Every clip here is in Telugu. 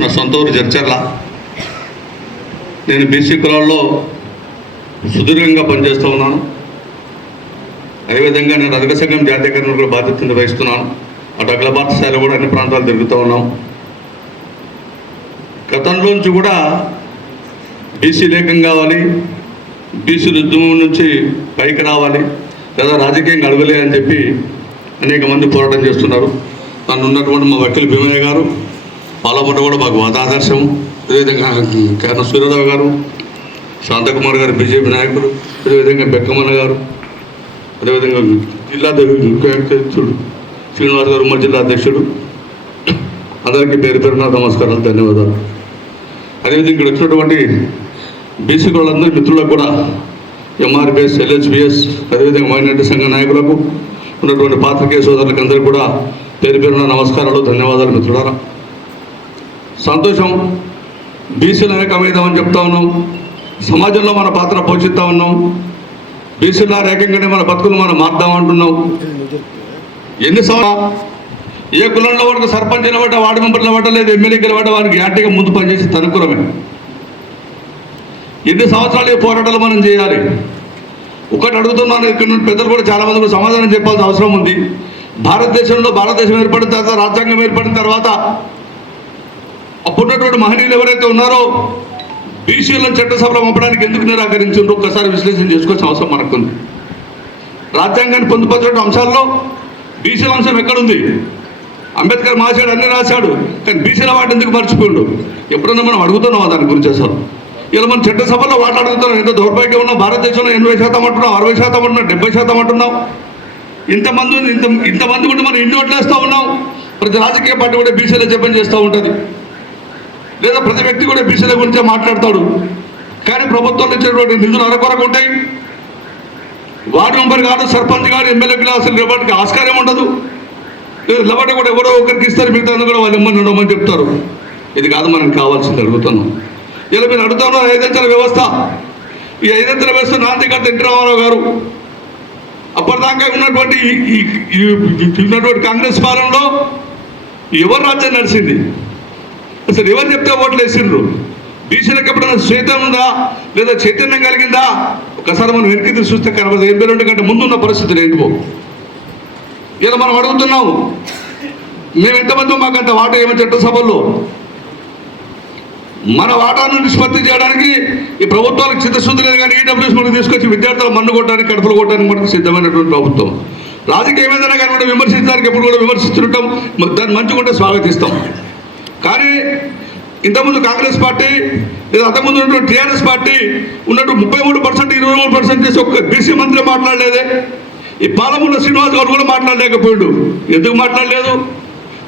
నా సొంత ఊరు జడ్చర్ల. నేను బీసీ కులాల్లో సుదీర్ఘంగా పనిచేస్తూ ఉన్నాను. అదేవిధంగా నేను రజక సంఘం జాతీయ కూడా బాధ్యత నిర్వహిస్తున్నాను. అటు అఖిల భారత స్థాయిలో కూడా అన్ని ప్రాంతాలు తిరుగుతూ ఉన్నాం. గతంలోంచి కూడా బీసీ లేఖం కావాలి బీసీ ఉద్యమం నుంచి పైకి రావాలి లేదా రాజకీయంగా అడగలే అని చెప్పి అనేక మంది పోరాటం చేస్తున్నారు. తను ఉన్నటువంటి మా వకీలు భీమయ్య గారు పాలమూట కూడా మాకు వాదాదర్శం అదేవిధంగా కేరళ సూర్యరావు గారు శాంతకుమార్ గారు బీజేపీ నాయకులు అదేవిధంగా బెక్కమన్న గారు అదేవిధంగా జిల్లా అధ్యక్షుడు శ్రీనివాస్ గారు ఉమ్మడి జిల్లా అధ్యక్షుడు. అందరికీ పేరు పేరున నమస్కారాలు ధన్యవాదాలు. అదేవిధంగా ఇక్కడ వచ్చినటువంటి బీసీ వాళ్ళందరి మిత్రులకు కూడా ఎంఆర్పిఎస్ ఎల్హెచ్పిఎస్ అదేవిధంగా మైనార్టీ సంఘ నాయకులకు ఉన్నటువంటి పాత్రికేయ సోదరులకు అందరికీ కూడా పేరు పేరున నమస్కారాలు ధన్యవాదాలు మిత్రులారా. సంతోషం. బీసీలు అనేకమైదామని చెప్తా ఉన్నాం. సమాజంలో మన పాత్ర పోషిస్తూ ఉన్నాం. బీసీల రేఖంగానే మన బతుకులు మనం మార్దామంటున్నాం ఎన్ని సంవత్సరాలు ఏ కులంలో వాడికి సర్పంచ్ నిలబడ్డ వార్డు మెంబర్ నిలబడ్డ లేదు ఎమ్మెల్యే నిలబడ్డ వారికి యాంటీగా ముందు పనిచేసి తనుకురమే. ఎన్ని సంవత్సరాలు ఈ పోరాటాలు మనం చేయాలి? ఒకటి అడుగుతున్నాను ఇక్కడ నుండి పెద్దలు కూడా చాలా మంది కూడా సమాధానం చెప్పాల్సిన అవసరం ఉంది. భారతదేశంలో భారతదేశం ఏర్పడిన తర్వాత రాజ్యాంగం ఏర్పడిన తర్వాత అప్పుడున్నటువంటి మహనీయులు ఎవరైతే ఉన్నారో బీసీలను చట్టసభలో పంపడానికి ఎందుకు నిరాకరించారు ఒక్కసారి విశ్లేషణ చేసుకోవాల్సిన అవసరం మనకుంది. రాజ్యాంగాన్ని పొందుపరచిన అంశాల్లో బీసీల అంశం ఎక్కడుంది? అంబేద్కర్ మాసాడు అన్ని రాశాడు కానీ బీసీల వాటి ఎందుకు మర్చిపోయాడు? ఎప్పుడన్నా మనం అడుగుతున్నాం దాని గురించి అసలు? ఇలా మనం చట్టసభలో వాటి అడుగుతున్నాం ఎంత దౌర్భాగ్యం ఉన్నాం భారతదేశంలో ఎనభై శాతం అంటున్నాం అరవై శాతం అంటున్నాం డెబ్బై శాతం అంటున్నాం. ఇంతమంది ఉంది, ఇంత ఇంతమంది ఉంటే మనం ఎన్ని ఓట్లు వేస్తూ ఉన్నాం? ప్రతి రాజకీయ పార్టీ కూడా బీసీలో చెప్పని చేస్తూ ఉంటుంది. లేదా ప్రతి వ్యక్తి కూడా బీసీల గురించే మాట్లాడతాడు. కానీ ప్రభుత్వం ఇచ్చినటువంటి నిధులు అరకొరకు ఉంటాయి. వార్డు మెంబర్ కాదు సర్పంచ్ కాదు ఎమ్మెల్యే కాదు అసలు నిలబడికి ఆస్కారం ఉండదు. లేదు నిలబడి కూడా ఎవరో ఒకరికి ఇస్తారు మిగతా కూడా వాళ్ళు ఇమ్మని ఉండమని చెప్తారు. ఇది కాదు మనకు కావాల్సింది అడుగుతున్నాం. ఇలా మీరు అడుగుతున్నారు ఐదంచెల వ్యవస్థ ఈ ఐదంచెల వ్యవస్థ నాంది ఎన్టీ రామారావు గారు. అప్పటిదాకా ఉన్నటువంటి ఈ- ఉన్నటువంటి కాంగ్రెస్ పాలనలో ఎవరు రాజ్యం నడిచింది? అసలు ఎవరు చెప్తే ఓట్లు వేసిండ్రు? బీసీలకు ఎప్పుడైనా శ్వేతం ఉందా? లేదా చైతన్యం కలిగిందా? ఒకసారి మనం వెనక్కి తీసి చూస్తే కనబడదు. ఎనభై రెండు కంటే ముందు ఉన్న పరిస్థితులు ఏంటివో. ఇలా మనం అడుగుతున్నాము. మేము ఎంతమంది మాకు అంత వాటా ఏమో చట్టసభల్లో మన వాటాను నిష్పత్తి చేయడానికి ఈ ప్రభుత్వాలకు చిత్తశుద్ధి లేదు కానీ ఈడబ్ల్యూఎస్ మనకు తీసుకొచ్చి విద్యార్థులు మన్ను కొట్టడానికి కడుపులు కొట్టడానికి మనకు సిద్ధమైనటువంటి ప్రభుత్వం. రాజకీయం ఏదైనా కానీ కూడా విమర్శించడానికి ఎప్పుడు కూడా విమర్శిస్తుంటాం. దాన్ని మంచిగా స్వాగతిస్తాం. కానీ ఇంతకుముందు కాంగ్రెస్ పార్టీ లేదా అంతకుముందు ఉన్నటువంటి టీఆర్ఎస్ పార్టీ ఉన్నట్టు ముప్పై మూడు పర్సెంట్ ఇరవై మూడు పర్సెంట్ చేసి ఒక్క బీసీ మంత్రి మాట్లాడలేదే. ఈ పాలమూల శ్రీనివాస్ గారు కూడా మాట్లాడలేకపోయాడు. ఎందుకు మాట్లాడలేదు?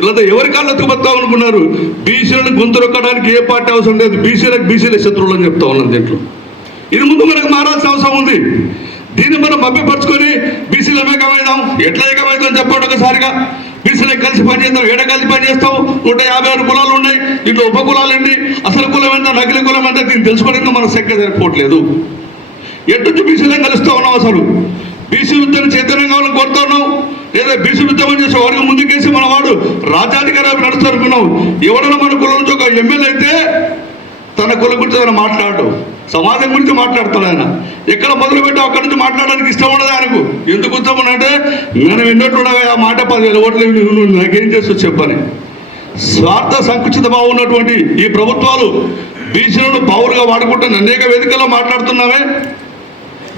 లేదా ఎవరి కాళ్ళు ఎత్తుకుపోతాం అనుకున్నారు బీసీలను గొంతు రొక్కడానికి ఏ పార్టీ అవసరం లేదు. బీసీలకు బీసీల శత్రువులు అని చెప్తా ఉన్నాను దీంట్లో. ఇది ముందు మనకు మారాల్సిన అవసరం ఉంది. దీన్ని మనం మభ్యపరుచుకొని బీసీలు ఏకమైదాం ఎట్లా ఏకమైదాం చెప్పండి ఒకసారిగా. బీసీలకు కలిసి పనిచేస్తాం ఏడ కలిసి పనిచేస్తాం నూట యాభై ఆరు కులాలు ఉన్నాయి దీంట్లో ఉప కులాలు ఏంటి అసలు కులం ఎంత నకిలీ కులం ఎంత? దీన్ని తెలుసుకోవడానికి మన సంఖ్య సరిపోవట్లేదు. ఎటు బీసీలను కలుస్తూ ఉన్నాం అసలు? బీసీ ఉద్యమం చైతన్యం కావాలని కోరుతున్నాం లేదా బీసీ ఉద్యమం చేసే వారికి ముందుకేసి మన వాడు రాజ్యాధికారం నడుస్తారనుకున్నాం. ఎవడన్నా మన కులం నుంచి ఒక ఎమ్మెల్యే అయితే తన కుల గురించి ఆయన మాట్లాడు. సమాజం గురించి మాట్లాడతాడు ఆయన. ఎక్కడ మొదలు పెట్టావు? అక్కడి నుంచి మాట్లాడడానికి ఇష్టం ఉండదు ఆయనకు? ఎందుకు ఇష్టం అంటే మనం విన్నట్టుండగా ఆ మాట పదివేల ఓట్లు నువ్వు నాకేం చేస్తూ చెప్పని. స్వార్థ సంకుచిత భావం ఉన్నటువంటి ఈ ప్రభుత్వాలు బీసీలను పౌరుగా వాడుకుంటున్న అనేక వేదికల్లో మాట్లాడుతున్నామే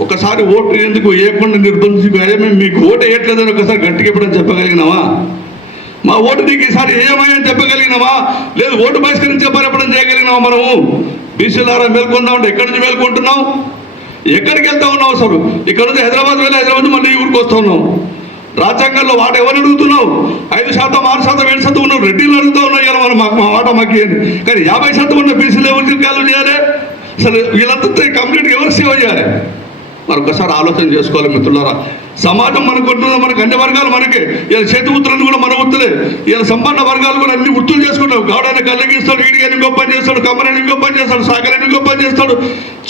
ఒకసారి ఓటు ఎందుకు? వేయకుండా నిర్బంధించి మేము మీకు ఓటు వేయట్లేదని ఒకసారి గట్టిగా ఎప్పుడైనా చెప్పగలిగినావా? ఓటు నీకు ఈసారి ఏమైనా చెప్పగలిగినావా? లేదు ఓటు బహిష్కరించే పరిపడం చేయగలిగినావా మనము? బీసీలారా మేల్కొందామంటే ఎక్కడి నుంచి మేల్కొంటున్నాం ఎక్కడికి వెళ్తా ఉన్నావు అసలు? ఇక్కడ నుంచి హైదరాబాద్ వెళ్ళి హైదరాబాద్ నుంచి మళ్ళీ ఈ ఊరికి వస్తూ ఉన్నాం రాజ్యాంగంలో వాట ఎవరు అడుగుతున్నావు? ఐదు శాతం ఆరు శాతం ఏడు శాతం ఉన్న రెడ్డిలు అడుగుతూ ఉన్నాయి మనం మాకు మా వాట మాకు కానీ యాభై శాతం ఉన్న బీసీలు ఎవరికి కాలం చేయాలి అసలు వీళ్ళంతా కంప్లీట్గా ఎవరు సేవ చేయాలి? మరి ఒకసారి ఆలోచన చేసుకోవాలి మిత్రులారా. సమాజం మనకు ఉంటుందో మనకి అన్ని వర్గాలు మనకే. ఇలా చేతి వృత్తులను కూడా మన ఉత్తులే. ఇలా సంపన్న వర్గాలు కూడా అన్ని గుర్తులు చేసుకుంటాం. గౌడాన్ని కళ్ళగిస్తాడు వీడికి ఇంకో పని చేస్తాడు కమ్మని ఇంకో పని చేస్తాడు సాగలని ఇంకో పని చేస్తాడు.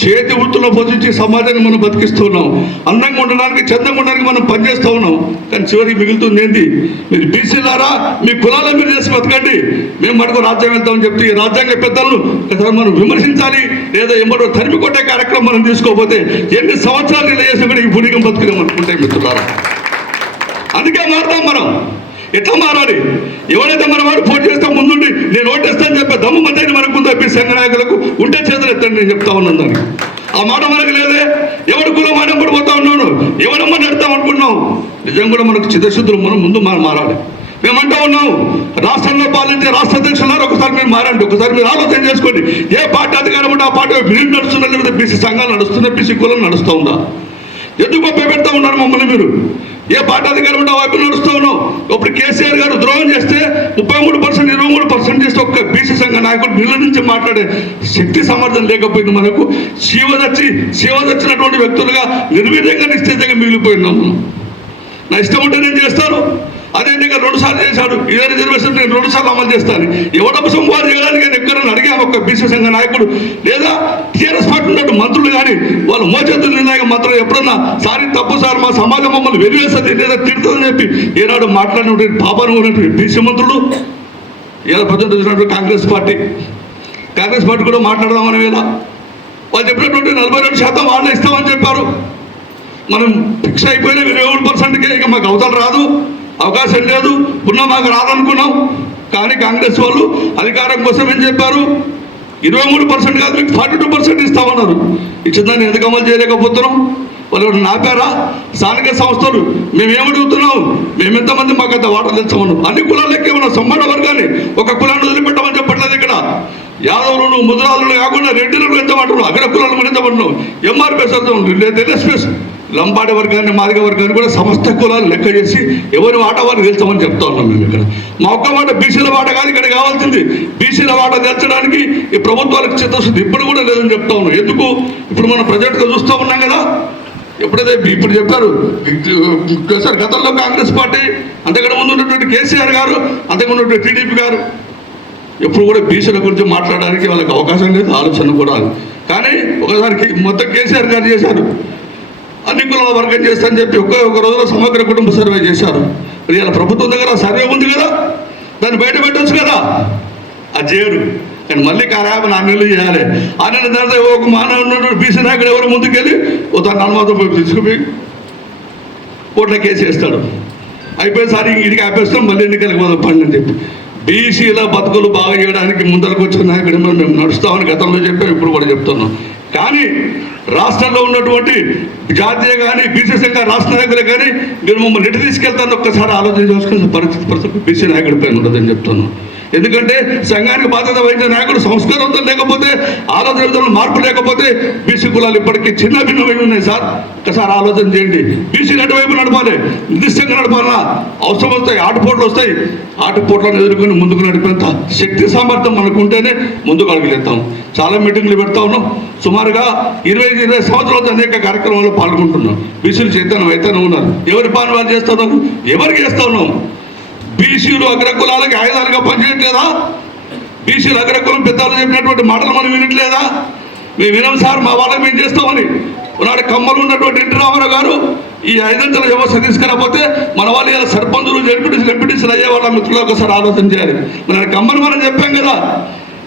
చేతి వృత్తుల్లో పోషించి సమాజాన్ని మనం బతికిస్తున్నాం అందంగా ఉండడానికి చందంగా ఉండడానికి మనం పనిచేస్తూ ఉన్నాం. కానీ చివరికి మిగులుతుంది ఏంటి? మీరు బీసీలారా? మీ కులాల మీరు చేసి బతకండి. మేము మటుకు రాజ్యం వెళ్తామని చెప్తే ఈ రాజ్యాంగ పెద్దలను మనం విమర్శించాలి. లేదా ఎంబడో తరిమి కొట్టే కార్యక్రమం మనం తీసుకోకపోతే ఎన్ని సంవత్సరాలు సంవత్సరాలు చేసినా కూడా ఈ భూమికం బతుకుదాం అనుకుంటే మిత్రులారా. అందుకే మారుతాం మనం. ఎట్లా మారాలి? ఎవరైతే మన వాడు పోటీ చేస్తే ముందుండి నేను ఓటేస్తాను చెప్పే దమ్ము మధ్యని మనకు ముందు ఈ సంఘ నాయకులకు ఉంటే చేతులు ఎత్తండి నేను చెప్తా ఉన్నాను దానికి. ఆ మాట మనకు లేదే. ఎవడు కులం మాట కూడా పోతా ఉన్నాను ఎవడమ్మ నడతాం అనుకున్నాం. నిజం కూడా మనకు చిత్తశుద్ధులు మనం ముందు మనం మారాలి. మేమంటా ఉన్నాం. రాష్ట్రంలో పాలించే రాష్ట్ర అధ్యక్షులారు ఒకసారి మీరు మారండి. ఒకసారి మీరు ఆలోచన చేసుకోండి. ఏ పార్టీ అధికారం ఉంటే ఆ పార్టీ మీరు నడుస్తున్నా లేకపోతే బీసీ సంఘాలు నడుస్తున్నా బీసీ కులం నడుస్తూ ఉందా? ఎందుకు గొప్ప పెడతా ఉన్నారు మమ్మల్ని మీరు? ఏ పార్టీ అధికారం ఉంటే ఆ వైపు నడుస్తూ ఉన్నాం. ఇప్పుడు కేసీఆర్ గారు ద్రోహం చేస్తే ముప్పై మూడు పర్సెంట్ ఇరవై మూడు పర్సెంట్ చేస్తే ఒక్క బీసీ సంఘ నాయకుడు నీళ్ళ నుంచి మాట్లాడే శక్తి సమర్థం లేకపోయింది మనకు. శివదచ్చి శివదచ్చినటువంటి వ్యక్తులుగా నిర్వీర్యంగా నిశ్చితంగా మిగిలిపోయినాం మనం. నా ఇష్టం ఉంటే నేను చేస్తాను. అదే ఇంకా రెండు సార్లు చేశాడు. ఇదే రిజర్వేషన్ నేను రెండు సార్లు అమలు చేస్తాను. ఇవ్వడం సంపాదన చేయడానికి నేను ఎక్కడైనా అడిగాను ఒక బీసీ సంఘ నాయకుడు. లేదా టీఆర్ఎస్ పార్టీ ఉన్నట్టు మంత్రులు కానీ వాళ్ళు మోచేతులు నిర్ణయ మంత్రులు ఎప్పుడన్నా సారి తప్పు సార్ మా సమాజం మమ్మల్ని వెలివేస్తుంది లేదా తిడుతుందని చెప్పి ఏనాడు మాట్లాడినటువంటి పాపను ఉన్నటువంటి బీసీ మంత్రులు ఇలా ప్రజలు కాంగ్రెస్ పార్టీ. కాంగ్రెస్ పార్టీ కూడా మాట్లాడదామని వేళ వాళ్ళు చెప్పినటువంటి నలభై రెండు శాతం వాళ్ళు ఇస్తామని చెప్పారు. మనం ఫిక్స్ అయిపోయిన ఇరవై మూడు పర్సెంట్కే ఇక మాకు అవతల రాదు. అవకాశం లేదు. ఉన్న మాకు రాదనుకున్నాం. కానీ కాంగ్రెస్ వాళ్ళు అధికారం కోసం ఏం చెప్పారు? ఇరవై మూడు పర్సెంట్ కాదు మీకు ఫార్టీ టూ పర్సెంట్ ఇస్తామన్నారు. ఇచ్చిందని ఎందుకు అమలు చేయలేకపోతున్నాం? వాళ్ళు నాపారా స్థానిక సంస్థలు మేమేమడుగుతున్నాం మేము ఎంతమంది మాకు అంత వాటర్ తెచ్చామను అన్ని కులాలకి ఏమన్నా సంబంధ వర్గాన్ని ఒక కులాన్ని వదిలిపెట్టమని చెప్పట్లేదు ఇక్కడ. యాదవులను ముద్రాలను కాకుండా రెడ్డిలను పెంచమంటున్నాం అగ్ర కులాలను పెంచమంటున్నాం ఎంఆర్పిఎస్ లేదా ఎల్ఎస్పిఎస్ లంబాడి వర్గాన్ని మాదిగ వర్గాన్ని కూడా సమస్త కులాలు లెక్క చేసి ఎవరి వాట వారిని తెలుస్తామని చెప్తా ఉన్నాం మేము ఇక్కడ. మా ఒక్క మాట బీసీల వాట కాదు ఇక్కడ కావాల్సింది. బీసీల వాట తెచ్చడానికి ఈ ప్రభుత్వాలకు చిత్తశుద్ధి ఇప్పుడు కూడా లేదని చెప్తా ఉన్నాం. ఎందుకు? ఇప్పుడు మనం ప్రజెంట్గా చూస్తూ ఉన్నాం కదా. ఎప్పుడైతే ఇప్పుడు చెప్పారు సార్ గతంలో కాంగ్రెస్ పార్టీ అంతకంటే ముందు ఉన్నటువంటి కేసీఆర్ గారు అంతకు ఉన్నటువంటి టీడీపీ గారు ఎప్పుడు కూడా బీసీల గురించి మాట్లాడడానికి వాళ్ళకి అవకాశం లేదు ఆలోచన కూడా కానీ ఒకసారి మొత్తం కేసీఆర్ గారు చేశారు. అన్ని వర్గం చేస్తా అని చెప్పి ఒక్క ఒక రోజులో సమగ్ర కుటుంబ సర్వే చేశారు. ఇలా ప్రభుత్వం దగ్గర సర్వే ఉంది కదా? దాన్ని బయట పెట్టొచ్చు కదా? అది చేయరు. నేను మళ్ళీ కార్యాపణ అన్నిలు చేయాలి. అన్న తర్వాత ఒక మానవుడు బీసీ నాయకుడు ఎవరు ముందుకెళ్ళి ఓ తన అనుమతం పోయి తీసుకుపోయి కోట్ల కేసు వేస్తాడు. అయిపోయేసారి ఇడికి ఆపేస్తాం మళ్ళీ ఎన్నికలకు పోదాం పండి అని చెప్పి. బీసీల బతుకులు బాగా చేయడానికి ముందరకు వచ్చిన నాయకుడు మేము నడుస్తామని గతంలో చెప్పాం ఇప్పుడు కూడా చెప్తున్నాం. కానీ రాష్ట్రంలో ఉన్నటువంటి జాతీయ కానీ బీసీ సంఘ రాష్ట్ర నాయకులు కానీ మీరు మమ్మల్ని ఎటు తీసుకెళ్తారని ఒక్కసారి ఆలోచన చేసుకున్న పరిస్థితి పరిస్థితి బీసీ నాయకుడిపై ఉండదని చెప్తున్నాను. ఎందుకంటే సంఘానికి బాధ్యత వహించిన నాయకుడు సంస్కారంతో లేకపోతే ఆలోచన విధానంలో మార్పు లేకపోతే బీసీ కులాలు ఇప్పటికీ చిన్న భిన్నమైన ఉన్నాయి సార్. ఒకసారి ఆలోచన చేయండి. బీసీలు అటువైపు నడపాలి. నిర్దిష్టంగా నడపాలా? అవసరం వస్తాయి. ఆటుపోట్లు వస్తాయి. ఆటుపోట్లను ఎదుర్కొని ముందుకు నడిపేంత శక్తి సామర్థ్యం మనకు ఉంటేనే ముందుకు అడుగులేస్తాం. చాలా మీటింగ్లు పెడతా ఉన్నాం. సుమారుగా ఇరవై ఇరవై సంవత్సరాలతో అనేక కార్యక్రమాల్లో పాల్గొంటున్నాం. బీసీలు చైతన్యం అయితేనే ఉన్నారు. ఎవరి పని వారు చేస్తున్నాం ఎవరికి చేస్తా ఉన్నాం? బీసీలు అగ్రకులాలకి ఆయుధాలుగా పనిచేయట్లేదా? బీసీలు అగ్రకులం పెద్దలు చెప్పినటువంటి మాటలు మనం వినట్లేదా? మేము వినం సార్ మా వాళ్ళకి మేము చేస్తామని. ఉన్నాడు కమ్మలు ఉన్నటువంటి ఎన్టీ రామారావు గారు ఈ ఐదంతల వ్యవస్థ తీసుకురాకపోతే మన వాళ్ళు ఇలా సర్పంచులు జడ్పీటీసులు ఎంపీటీసులు అయ్యే వాళ్ళ మిత్రులకు ఒకసారి ఆలోచన చేయాలి. మన కమ్మను మనం చెప్పాం కదా.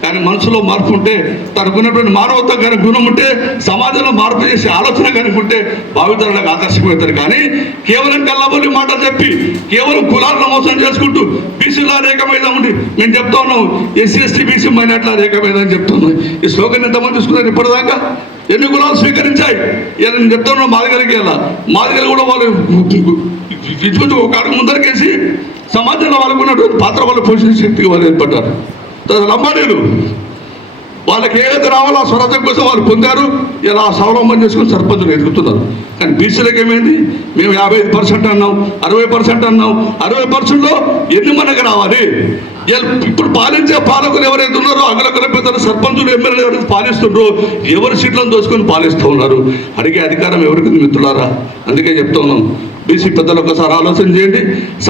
కానీ మనసులో మార్పు ఉంటే తనకున్నటువంటి మానవత్వం కానీ గుణం ఉంటే సమాజంలో మార్పు చేసే ఆలోచన కనుక ఉంటే భావితరులకు ఆదర్శమవుతారు కానీ కేవలం కళ్ళబొల్లి మాటలు చెప్పి కేవలం కులాలను మోసం చేసుకుంటూ బీసీలో రేఖమైన ఉండి మేము చెప్తా ఉన్నాం ఎస్సీ ఎస్టీ బీసీ మైనార్టీల రేఖమైన అని చెప్తున్నాం ఈ స్లోగన్ ఎంతమంది చూసుకున్నారు ఇప్పటిదాకా? ఎన్ని కులాలు స్వీకరించాయి? ఇలా నేను మా దగ్గరికి మాదిగలకి మా దగ్గర కూడా వాళ్ళు ఇటువంటి ఒక అడుగు ముందరికేసి సమాజంలో వాళ్ళకున్నటువంటి పాత్ర వాళ్ళు పోషించే శక్తికి వాళ్ళు ఏర్పడ్డారు. తర్వాత వాళ్ళకి ఏదైతే రావాలో ఆ స్వరాజ్యం కోసం వాళ్ళు పొందారు ఇలా స్వావలంబం చేసుకుని సర్పంచులు ఎదుగుతున్నారు. కానీ బీసీలకు ఏమైంది? మేము యాభై ఐదు పర్సెంట్ అన్నాం అరవై పర్సెంట్ అన్నాం. అరవై పర్సెంట్లో ఎన్ని మనకు రావాలి? ఇప్పుడు పాలించే పాలకులు ఎవరైతే ఉన్నారో అగ్రకుల పెద్దలు సర్పంచులు ఎమ్మెల్యేలు ఎవరైతే పాలిస్తుండ్రో ఎవరి సీట్లను దోచుకొని పాలిస్తూ ఉన్నారు? అడిగే అధికారం ఎవరికి మిత్రులారా? అందుకే చెప్తా ఉన్నాం. బీసీ పెద్దలు ఒకసారి ఆలోచన చేయండి.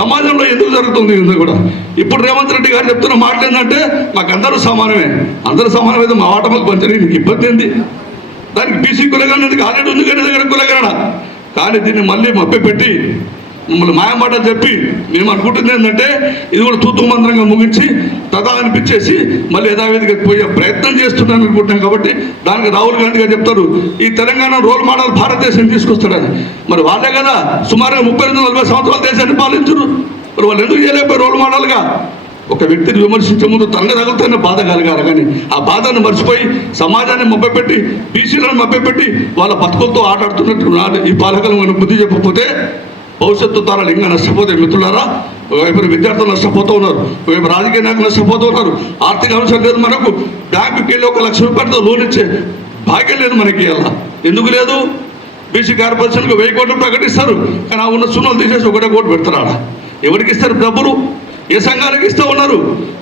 సమాజంలో ఎందుకు జరుగుతుంది ఇది కూడా? ఇప్పుడు రేవంత్ రెడ్డి గారు చెప్తున్న మాటలు ఏంటంటే మాకు అందరూ సమానమే. అందరూ సమానమైతే మా వాట మాకు పంచని నీకు ఇబ్బంది ఏంది? దానికి బీసీ కులగానే ఆల్రెడీ ఉంది కానీ దగ్గర కులగాన కానీ దీన్ని మళ్ళీ మభ్య పెట్టి మమ్మల్ని మాయమాట చెప్పి మేము అనుకుంటుంది ఏంటంటే ఇది కూడా తూతు మంత్రంగా ముగించి తదా అనిపించేసి మళ్ళీ యథావిధిగా పోయే ప్రయత్నం చేస్తున్నాను అనుకుంటున్నాం కాబట్టి దానికి రాహుల్ గాంధీ గారు చెప్తారు ఈ తెలంగాణ రోల్ మోడల్ భారతదేశం తీసుకొస్తాడని. మరి వాళ్ళే కదా సుమారుగా ముప్పై రెండు నలభై సంవత్సరాల దేశాన్ని పాలించరు. మరి వాళ్ళు ఎందుకు చేయలేకపోయి రోల్ మోడల్గా? ఒక వ్యక్తిని విమర్శించే ముందు తనకు తగులుతున్న బాధ కలగాలి కానీ ఆ బాధను మర్చిపోయి సమాజాన్ని మభ్యపెట్టి బీసీలను మభ్యపెట్టి వాళ్ళ బతుకులతో ఆటాడుతున్నట్టు ఈ పాలకులు మనం బుద్ధి చెప్పకపోతే భవిష్యత్తు తరాలు ఇంకా నష్టపోతాయి మిత్రులారా? ఒకవైపు విద్యార్థులు నష్టపోతూ ఉన్నారు ఒకవైపు రాజకీయ నాయకులు నష్టపోతూ ఉన్నారు. ఆర్థిక అంశం లేదు మనకు. బ్యాంకుకి వెళ్ళి ఒక లక్ష రూపాయలతో లోన్ ఇచ్చే భాగ్యం లేదు మనకి అలా. ఎందుకు లేదు? బీసీ కార్పొరేషన్కి వెయ్యి కోట్లు ప్రకటిస్తారు. కానీ ఆ ఉన్న సున్నాలు తీసేసి ఒకటే కోటి పెడతారా ఎవరికి ఇస్తారు డబ్బులు? ఏ సంఘానికి ఇస్తూ ఉన్నారు?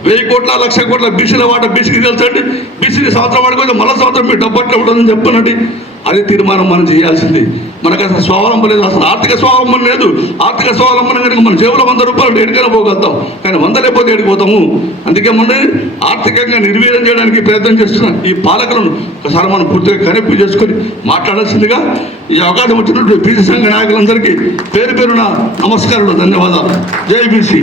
వెయ్యి కోట్ల లక్ష కోట్ల బీసీల వాట బీసీకి తెలుసండి? బీసీని సంవత్సరం వాడుకోవచ్చు మళ్ళీ సంవత్సరం మీరు డబ్బు అట్లా ఉంటుందని చెప్పనండి. అదే తీర్మానం మనం చేయాల్సింది. మనకు అసలు స్వావలంబం లేదు. అసలు ఆర్థిక స్వావలంబన లేదు. ఆర్థిక స్వావలంబన కనుక మన జేబులో వంద రూపాయలు ఎడికైనా పోగలుగుతాం. కానీ వంద లేకపోతే ఎడిపోతాము అందుకే మొన్న ఆర్థికంగా నిర్వీర్యం చేయడానికి ప్రయత్నం చేస్తున్న ఈ పాలకులను ఒకసారి మనం పూర్తిగా కనెక్ట్ చేసుకొని మాట్లాడాల్సిందిగా ఈ అవకాశం వచ్చినటువంటి బీసీ సంఘ నాయకులందరికీ పేరు పేరున నమస్కారాలు ధన్యవాదాలు. జై బీసీ.